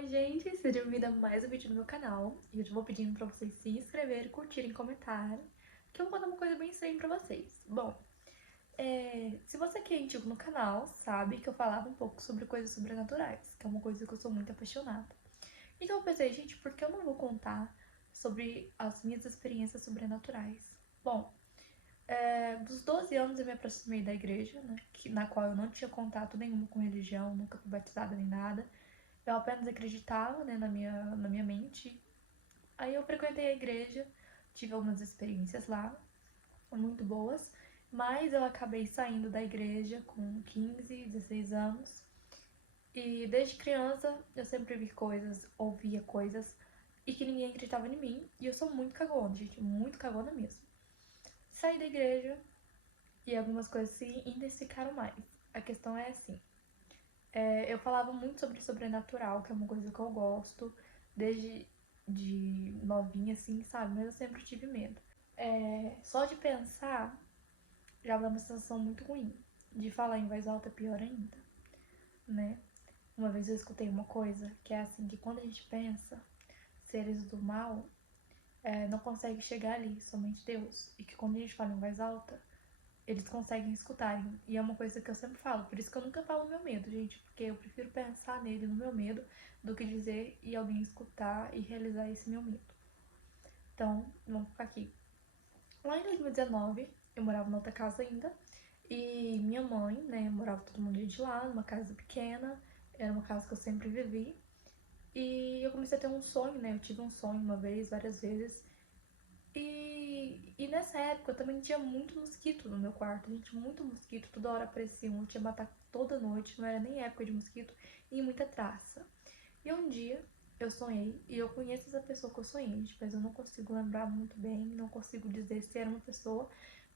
Oi gente, seja bem-vindo a mais um vídeo no meu canal. E eu te vou pedindo pra vocês se inscreverem, curtirem, comentarem, que eu vou contar uma coisa bem estranha pra vocês. Bom, se você que é antigo no canal, sabe que eu falava um pouco sobre coisas sobrenaturais, que é uma coisa que eu sou muito apaixonada. Então eu pensei, gente, por que eu não vou contar sobre as minhas experiências sobrenaturais? Bom, dos 12 anos eu me aproximei da igreja, né, na qual eu não tinha contato nenhum com religião, nunca fui batizada nem nada. Eu apenas acreditava, né, na minha mente. Aí eu frequentei a igreja, tive algumas experiências lá, muito boas, mas eu acabei saindo da igreja com 15, 16 anos. E desde criança eu sempre vi coisas, ouvia coisas e que ninguém acreditava em mim. E eu sou muito cagona, gente, muito cagona mesmo. Saí da igreja e algumas coisas se intensificaram mais. A questão é assim, eu falava muito sobre sobrenatural, que é uma coisa que eu gosto, desde de novinha, assim, sabe? Mas eu sempre tive medo. Só de pensar já dá uma sensação muito ruim. De falar em voz alta é pior ainda, né? Uma vez eu escutei uma coisa que é assim, que quando a gente pensa, seres do mal não conseguem chegar ali, somente Deus. E que quando a gente fala em voz alta, eles conseguem escutar. E é uma coisa que eu sempre falo. Por isso que eu nunca falo o meu medo, gente. Porque eu prefiro pensar nele, no meu medo, do que dizer e alguém escutar e realizar esse meu medo. Então, vamos ficar aqui. Lá em 2019, eu morava na outra casa ainda. E minha mãe, né, morava todo mundo de lá, numa casa pequena. Era uma casa que eu sempre vivi. E eu comecei a ter um sonho, né? Eu tive um sonho uma vez, várias vezes. E nessa época eu também tinha muito mosquito no meu quarto, gente, muito mosquito, toda hora aparecia um, eu tinha matar toda noite, não era nem época de mosquito, e muita traça. E um dia eu sonhei, e eu conheço essa pessoa que eu sonhei, gente, mas eu não consigo lembrar muito bem, não consigo dizer se era uma pessoa,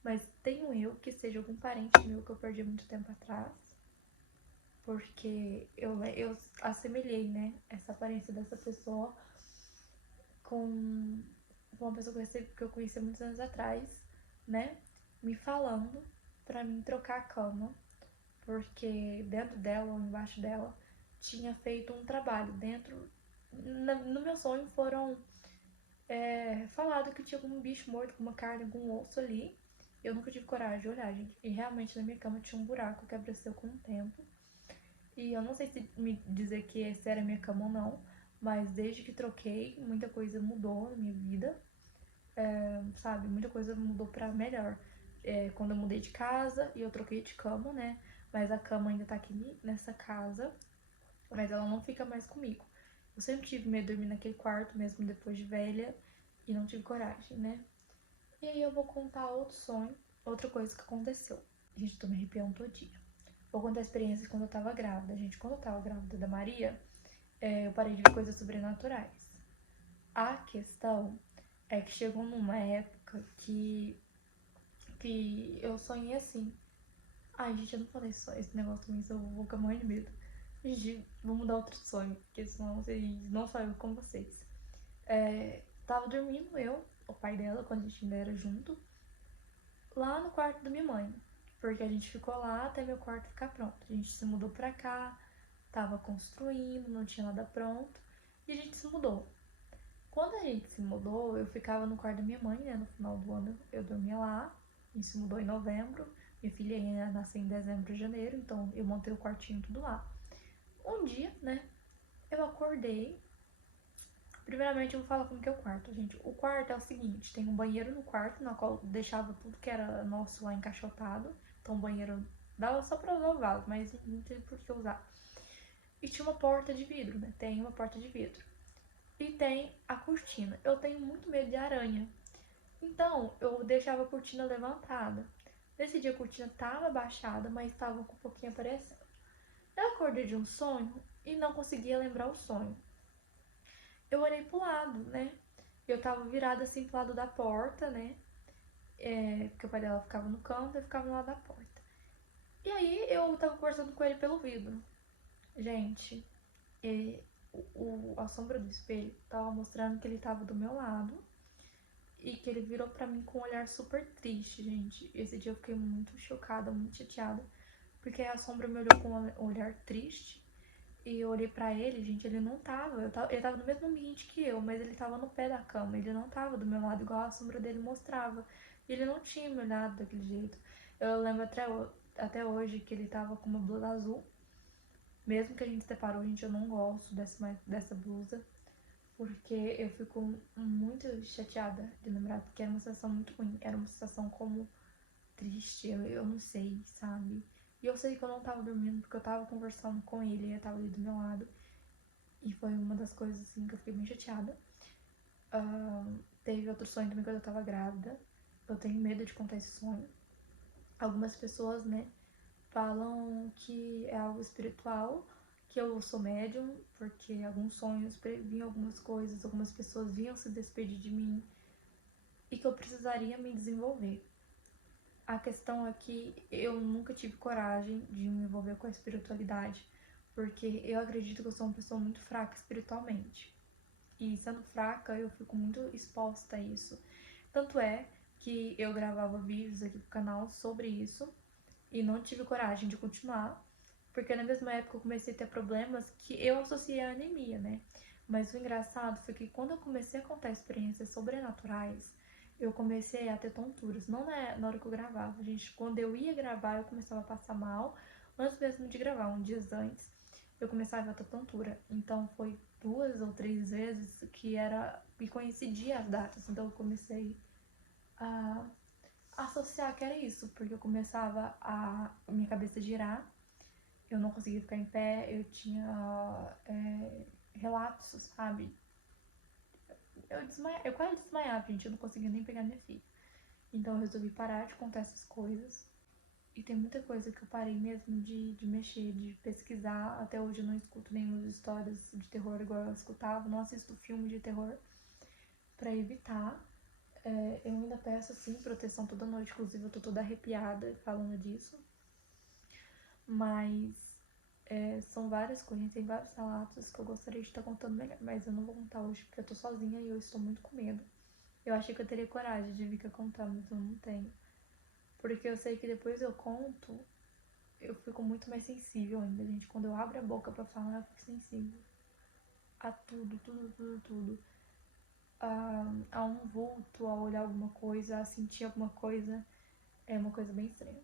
mas tenho eu que seja algum parente meu que eu perdi muito tempo atrás, porque eu assemelhei, né, essa aparência dessa pessoa com uma pessoa que eu conheci há muitos anos atrás, né? Me falando pra mim trocar a cama, porque dentro dela ou embaixo dela tinha feito um trabalho. No meu sonho foram falado que tinha algum bicho morto, alguma carne, algum osso ali. Eu nunca tive coragem de olhar, gente. E realmente na minha cama tinha um buraco que apareceu com o tempo. E eu não sei se me dizer que essa era a minha cama ou não, mas desde que troquei, muita coisa mudou na minha vida. Sabe? Muita coisa mudou pra melhor. Quando eu mudei de casa e eu troquei de cama, né? Mas a cama ainda tá aqui nessa casa, mas ela não fica mais comigo. Eu sempre tive medo de dormir naquele quarto, mesmo depois de velha, e não tive coragem, né? E aí eu vou contar outro sonho, outra coisa que aconteceu. Gente, eu tô me arrepiando todinha. Vou contar a experiência quando eu tava grávida. Gente, quando eu tava grávida da Maria, eu parei de ver coisas sobrenaturais. A questão é que chegou numa época que eu sonhei assim. Ai, gente, eu não falei só esse negócio também, eu vou ficar morrendo de medo. Gente, vamos dar outro sonho, porque senão vocês não só eu com vocês. Tava dormindo eu, o pai dela, quando a gente ainda era junto, lá no quarto da minha mãe. Porque a gente ficou lá até meu quarto ficar pronto. A gente se mudou pra cá, tava construindo, não tinha nada pronto, e a gente se mudou. Quando a gente se mudou, eu ficava no quarto da minha mãe, né? No final do ano eu dormia lá. A gente se mudou em novembro. Minha filha ia nascer em dezembro e janeiro, então eu montei o quartinho tudo lá. Um dia, né? Eu acordei. Primeiramente eu vou falar como que é o quarto, gente. O quarto é o seguinte, tem um banheiro no quarto, na qual deixava tudo que era nosso lá encaixotado. Então o banheiro dava só pra usar o vaso, mas não tinha por que usar. E tinha uma porta de vidro, né? Tem uma porta de vidro. E tem a cortina. Eu tenho muito medo de aranha. Então, eu deixava a cortina levantada. Nesse dia a cortina tava baixada, mas tava com um pouquinho aparecendo. Eu acordei de um sonho e não conseguia lembrar o sonho. Eu olhei pro lado, né? Eu tava virada assim pro lado da porta, né? Porque o pai dela ficava no canto e eu ficava no lado da porta. E aí eu tava conversando com ele pelo vidro. Gente, a sombra do espelho tava mostrando que ele tava do meu lado. E que ele virou pra mim com um olhar super triste, gente. Esse dia eu fiquei muito chocada, muito chateada. Porque a sombra me olhou com um olhar triste. E eu olhei pra ele, gente, ele não tava. Ele tava no mesmo ambiente que eu, mas ele tava no pé da cama. Ele não tava do meu lado, igual a sombra dele mostrava. E ele não tinha me olhado daquele jeito. Eu lembro até hoje que ele tava com uma blusa azul. Mesmo que a gente se separou, gente, eu não gosto dessa blusa. Porque eu fico muito chateada de lembrar, porque era uma sensação muito ruim. Era uma sensação como triste, eu não sei, sabe? E eu sei que eu não tava dormindo porque eu tava conversando com ele, ele tava ali do meu lado. E foi uma das coisas assim que eu fiquei bem chateada. Teve outro sonho também quando eu tava grávida. Eu tenho medo de contar esse sonho. Algumas pessoas, né, falam que é algo espiritual, que eu sou médium, porque alguns sonhos previam algumas coisas, algumas pessoas vinham se despedir de mim e que eu precisaria me desenvolver. A questão é que eu nunca tive coragem de me envolver com a espiritualidade, porque eu acredito que eu sou uma pessoa muito fraca espiritualmente. E sendo fraca, eu fico muito exposta a isso. Tanto é que eu gravava vídeos aqui pro canal sobre isso e não tive coragem de continuar, porque na mesma época eu comecei a ter problemas que eu associei à anemia, né? Mas o engraçado foi que quando eu comecei a contar experiências sobrenaturais, eu comecei a ter tonturas. Não na hora que eu gravava, gente. Quando eu ia gravar, eu começava a passar mal. Antes mesmo de gravar, um dia antes, eu começava a ter tontura. Então foi 2 ou 3 vezes que coincidia as datas. Então eu comecei a associar que era isso, porque eu começava a minha cabeça girar, eu não conseguia ficar em pé, eu tinha relapsos, sabe? Eu quase desmaiava, gente, eu não conseguia nem pegar minha filha. Então eu resolvi parar de contar essas coisas. E tem muita coisa que eu parei mesmo de mexer, de pesquisar. Até hoje eu não escuto nenhuma histórias de terror igual eu escutava, não assisto filme de terror pra evitar. Eu ainda peço, sim, proteção toda noite. Inclusive, eu tô toda arrepiada falando disso. Mas são várias coisas, tem vários relatos que eu gostaria de estar contando melhor. Mas eu não vou contar hoje porque eu tô sozinha e eu estou muito com medo. Eu achei que eu teria coragem de vir cá contar, mas eu não tenho. Porque eu sei que depois eu conto, eu fico muito mais sensível ainda, gente. Quando eu abro a boca pra falar, eu fico sensível. A tudo, tudo, tudo, tudo. A um vulto, a olhar alguma coisa, a sentir alguma coisa. É uma coisa bem estranha.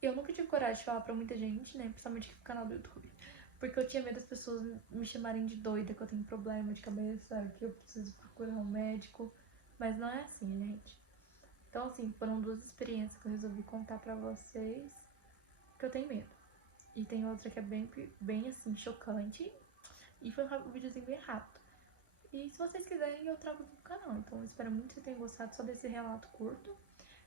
Eu nunca tive coragem de falar pra muita gente, né? Principalmente aqui no canal do YouTube. Porque eu tinha medo das pessoas me chamarem de doida, que eu tenho problema de cabeça, que eu preciso procurar um médico. Mas não é assim, gente. Então, assim, foram 2 experiências que eu resolvi contar pra vocês, que eu tenho medo. E tem outra que é bem assim, chocante. E foi um videozinho bem rápido. E se vocês quiserem, eu trago aqui pro canal. Então, eu espero muito que vocês tenham gostado só desse relato curto.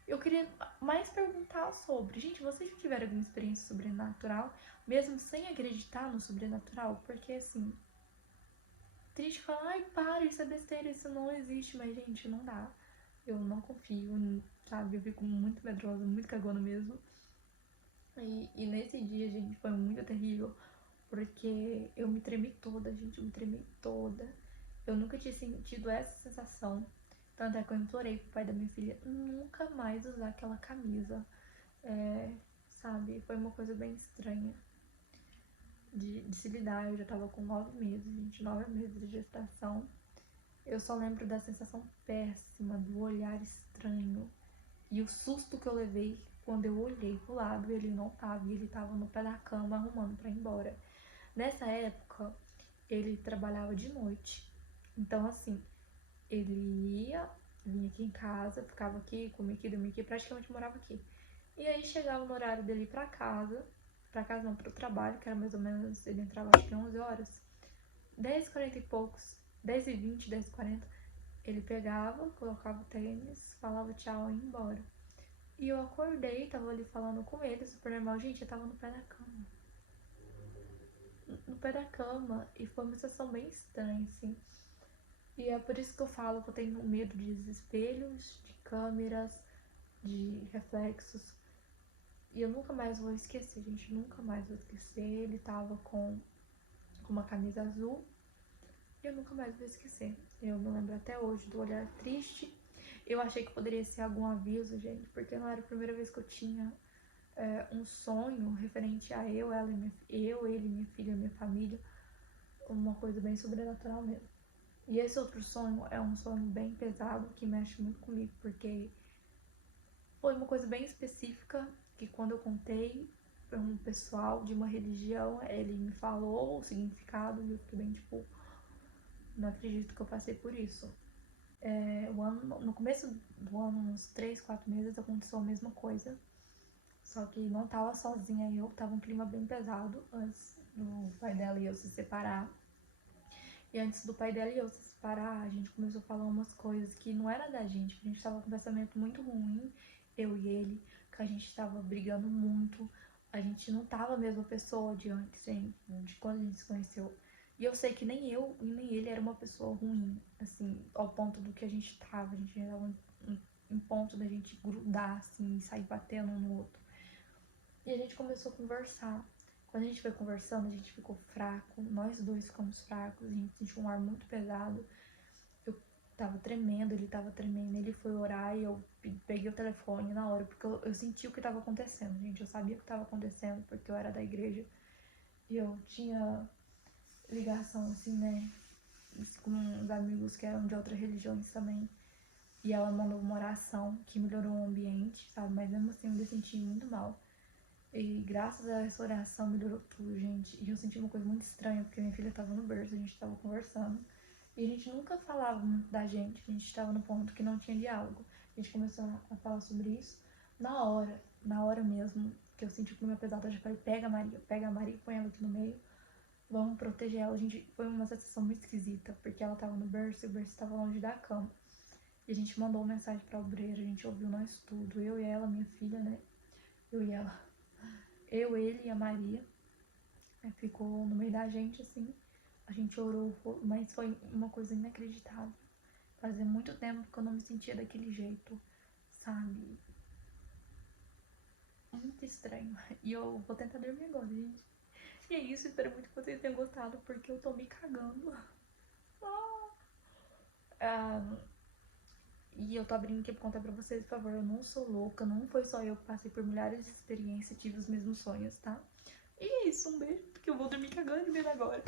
Eu queria mais perguntar sobre, gente, vocês já tiveram alguma experiência sobrenatural, mesmo sem acreditar no sobrenatural? Porque, assim, tem gente que fala, ai, para, isso é besteira, isso não existe, mas, gente, não dá. Eu não confio, sabe? Eu fico muito medrosa, muito cagona mesmo. E nesse dia, gente, foi muito terrível, porque eu me tremi toda, gente, eu me tremi toda. Eu nunca tinha sentido essa sensação. Tanto é que eu implorei pro pai da minha filha nunca mais usar aquela camisa. É, sabe, foi uma coisa bem estranha de se lidar. Eu já tava com 9 meses, gente, 9 meses de gestação. Eu só lembro da sensação péssima, do olhar estranho e o susto que eu levei quando eu olhei pro lado e ele não tava, e ele tava no pé da cama arrumando pra ir embora. Nessa época, ele trabalhava de noite. Então, assim, ele vinha aqui em casa, ficava aqui, comia aqui, dormia aqui, praticamente morava aqui. E aí chegava no horário dele ir pra casa não, pro trabalho, que era mais ou menos, ele entrava acho que 11 horas, 10h40 e poucos, 10h20, 10h40, ele pegava, colocava o tênis, falava tchau e ia embora. E eu acordei, tava ali falando com ele, super normal, gente, eu tava no pé da cama. No pé da cama, e foi uma sensação bem estranha, assim. E é por isso que eu falo que eu tenho medo de espelhos, de câmeras, de reflexos. E eu nunca mais vou esquecer, gente. Nunca mais vou esquecer. Ele tava com uma camisa azul. E eu nunca mais vou esquecer. Eu me lembro até hoje do olhar triste. Eu achei que poderia ser algum aviso, gente, porque não era a primeira vez que eu tinha um sonho referente a eu, ele, minha filha, minha família. uma coisa bem sobrenatural mesmo. E esse outro sonho é um sonho bem pesado que mexe muito comigo, porque foi uma coisa bem específica que quando eu contei para um pessoal de uma religião, ele me falou o significado e eu fiquei bem tipo, não acredito que eu passei por isso. No começo do ano, uns 3, 4 meses, aconteceu a mesma coisa. Só que não tava sozinha eu, tava um clima bem pesado antes do pai dela e eu se separar. E antes do pai dela e eu se separar, a gente começou a falar umas coisas que não era da gente, que a gente tava com um pensamento muito ruim, eu e ele, que a gente tava brigando muito, a gente não tava a mesma pessoa de antes, de quando a gente se conheceu. E eu sei que nem eu e nem ele era uma pessoa ruim, assim, ao ponto do que a gente tava em ponto da gente grudar, assim, e sair batendo um no outro. E a gente começou a conversar. Quando a gente foi conversando, a gente ficou fraco. Nós dois ficamos fracos. A gente sentiu um ar muito pesado. Eu tava tremendo, ele tava tremendo. Ele foi orar e eu peguei o telefone na hora, porque eu senti o que tava acontecendo, gente. Eu sabia o que tava acontecendo, porque eu era da igreja. E eu tinha ligação, assim, né, com uns amigos que eram de outras religiões também. E ela mandou uma oração que melhorou o ambiente, sabe? Mas mesmo assim eu me senti muito mal. E graças a essa oração melhorou tudo, gente. E eu senti uma coisa muito estranha, porque minha filha tava no berço, a gente tava conversando. E a gente nunca falava muito da gente, a gente tava no ponto que não tinha diálogo. A gente começou a falar sobre isso na hora mesmo, que eu senti o clima pesado, eu já falei, pega a Maria e põe ela aqui no meio. Vamos proteger ela. A gente foi uma sensação muito esquisita, porque ela tava no berço e o berço tava longe da cama. E a gente mandou uma mensagem pra obreira, a gente ouviu nós tudo, eu e ela, minha filha, né? Eu e ela. Eu, ele e a Maria. Ficou no meio da gente, assim. A gente orou, mas foi uma coisa inacreditável. Fazia muito tempo que eu não me sentia daquele jeito, sabe? Muito estranho. E eu vou tentar dormir agora, gente. E é isso, espero muito que vocês tenham gostado, porque eu tô me cagando. Ah, e eu tô abrindo aqui pra contar pra vocês, por favor, eu não sou louca, não foi só eu que passei por milhares de experiências e tive os mesmos sonhos, tá? E é isso, um beijo, porque eu vou dormir cagando e vendo agora.